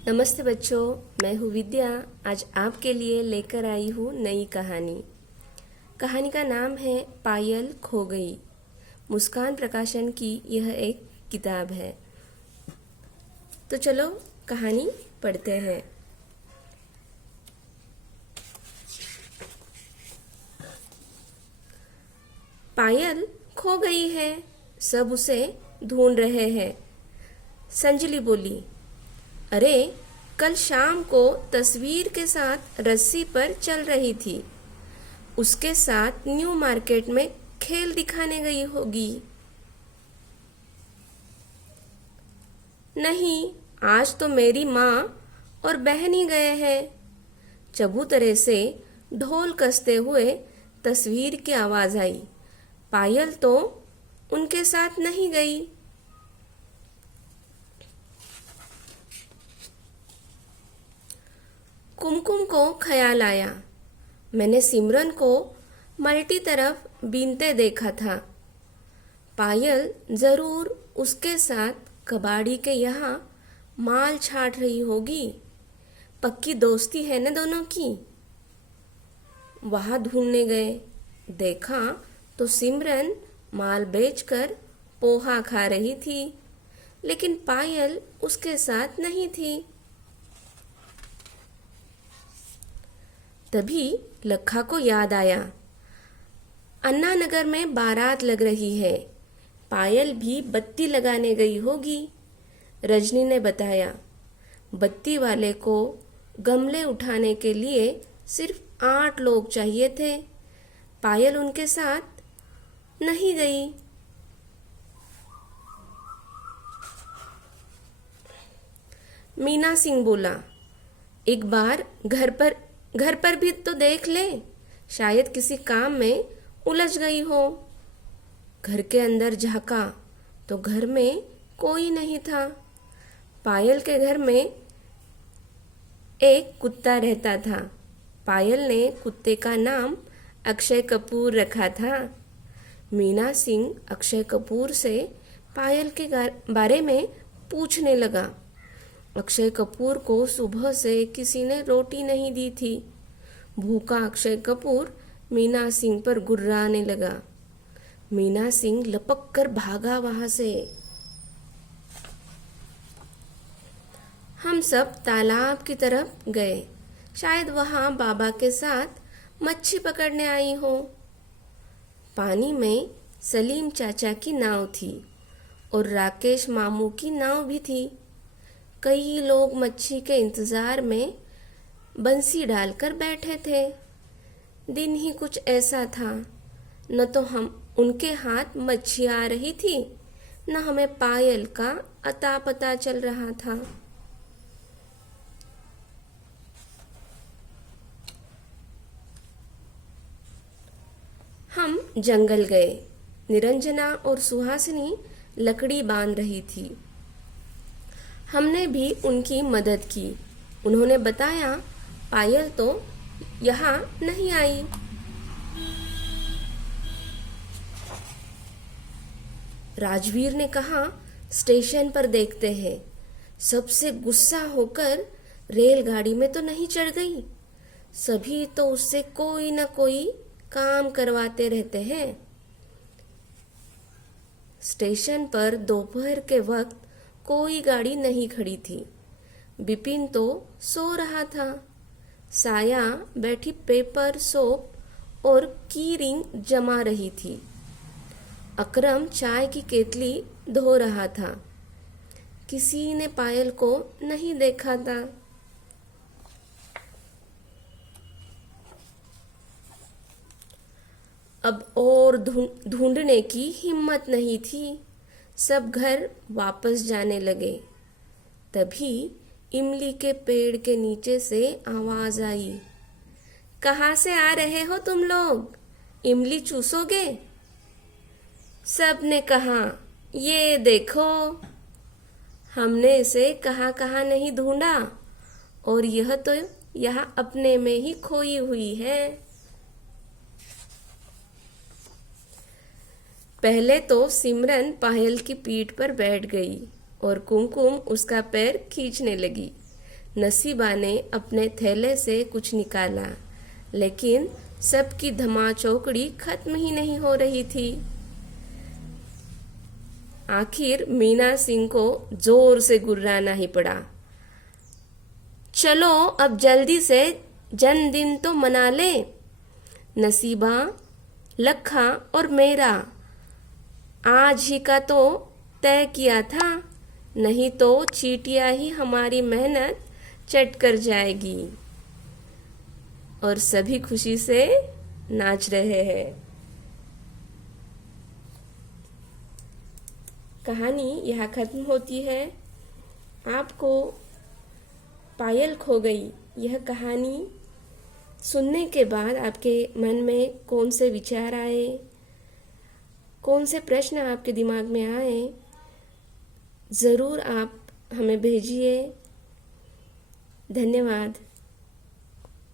नमस्ते बच्चों, मैं हूँ विद्या। आज आपके लिए लेकर आई हूँ नई कहानी। कहानी का नाम है पायल खो गई। मुस्कान प्रकाशन की यह एक किताब है। तो चलो कहानी पढ़ते हैं। पायल खो गई है, सब उसे ढूंढ रहे हैं। संजली बोली, अरे कल शाम को तस्वीर के साथ रस्सी पर चल रही थी। उसके साथ न्यू मार्केट में खेल दिखाने गई होगी। नहीं, आज तो मेरी माँ और बहन ही गए हैं। चबूतरे से ढोल कसते हुए तस्वीर की आवाज आई। पायल तो उनके साथ नहीं गई। कुमकुम को ख्याल आया, मैंने सिमरन को मल्टी तरफ बीनते देखा था। पायल जरूर उसके साथ कबाड़ी के यहाँ माल छाट रही होगी। पक्की दोस्ती है न दोनों की। वहां ढूंढने गए, देखा तो सिमरन माल बेचकर पोहा खा रही थी, लेकिन पायल उसके साथ नहीं थी। तभी लखा को याद आया, अन्ना नगर में बारात लग रही है, पायल भी बत्ती लगाने गई होगी। रजनी ने बताया, बत्ती वाले को गमले उठाने के लिए सिर्फ 8 लोग चाहिए थे। पायल उनके साथ नहीं गई। मीना सिंह बोला, एक बार घर पर भी तो देख ले, शायद किसी काम में उलझ गई हो। घर के अंदर झांका तो घर में कोई नहीं था। पायल के घर में एक कुत्ता रहता था। पायल ने कुत्ते का नाम अक्षय कपूर रखा था। मीना सिंह अक्षय कपूर से पायल के बारे में पूछने लगा। अक्षय कपूर को सुबह से किसी ने रोटी नहीं दी थी। भूखा अक्षय कपूर मीना सिंह पर गुर्राने लगा। मीना सिंह लपक कर भागा वहां से। हम सब तालाब की तरफ गए, शायद वहां बाबा के साथ मच्छी पकड़ने आई हो। पानी में सलीम चाचा की नाव थी और राकेश मामू की नाव भी थी। कई लोग मच्छी के इंतजार में बंसी डालकर बैठे थे। दिन ही कुछ ऐसा था, न तो हम उनके हाथ मच्छी आ रही थी, न हमें पायल का अता पता चल रहा था। हम जंगल गए। निरंजना और सुहासिनी लकड़ी बांध रही थी। हमने भी उनकी मदद की। उन्होंने बताया, पायल तो यहाँ नहीं आई। राजवीर ने कहा, स्टेशन पर देखते हैं। सबसे गुस्सा होकर रेलगाड़ी में तो नहीं चढ़ गई। सभी तो उससे कोई न कोई काम करवाते रहते हैं। स्टेशन पर दोपहर के वक्त कोई गाड़ी नहीं खड़ी थी। बिपिन तो सो रहा था। साया बैठी पेपर, सोप और की रिंग जमा रही थी। अकरम चाय की केतली धो रहा था। किसी ने पायल को नहीं देखा था। अब और ढूंढने की हिम्मत नहीं थी। सब घर वापस जाने लगे। तभी इमली के पेड़ के नीचे से आवाज आई, कहाँ से आ रहे हो तुम लोग? इमली चूसोगे? सब ने कहा, ये देखो। हमने इसे कहाँ कहाँ नहीं ढूंढा और यह तो यहाँ अपने में ही खोई हुई है। पहले तो सिमरन पायल की पीठ पर बैठ गई और कुमकुम उसका पैर खींचने लगी। नसीबा ने अपने थैले से कुछ निकाला, लेकिन सबकी धमाचौकड़ी खत्म ही नहीं हो रही थी। आखिर मीना सिंह को जोर से गुर्राना ही पड़ा। चलो अब जल्दी से जन्मदिन तो मना ले। नसीबा, लखा और मेरा आज ही का तो तय किया था, नहीं तो चींटियां ही हमारी मेहनत चट कर जाएगी। और सभी खुशी से नाच रहे हैं। कहानी यहाँ खत्म होती है। आपको पायल खो गई यह कहानी सुनने के बाद आपके मन में कौन से विचार आए, कौन से प्रश्न आपके दिमाग में आए, ज़रूर आप हमें भेजिए। धन्यवाद।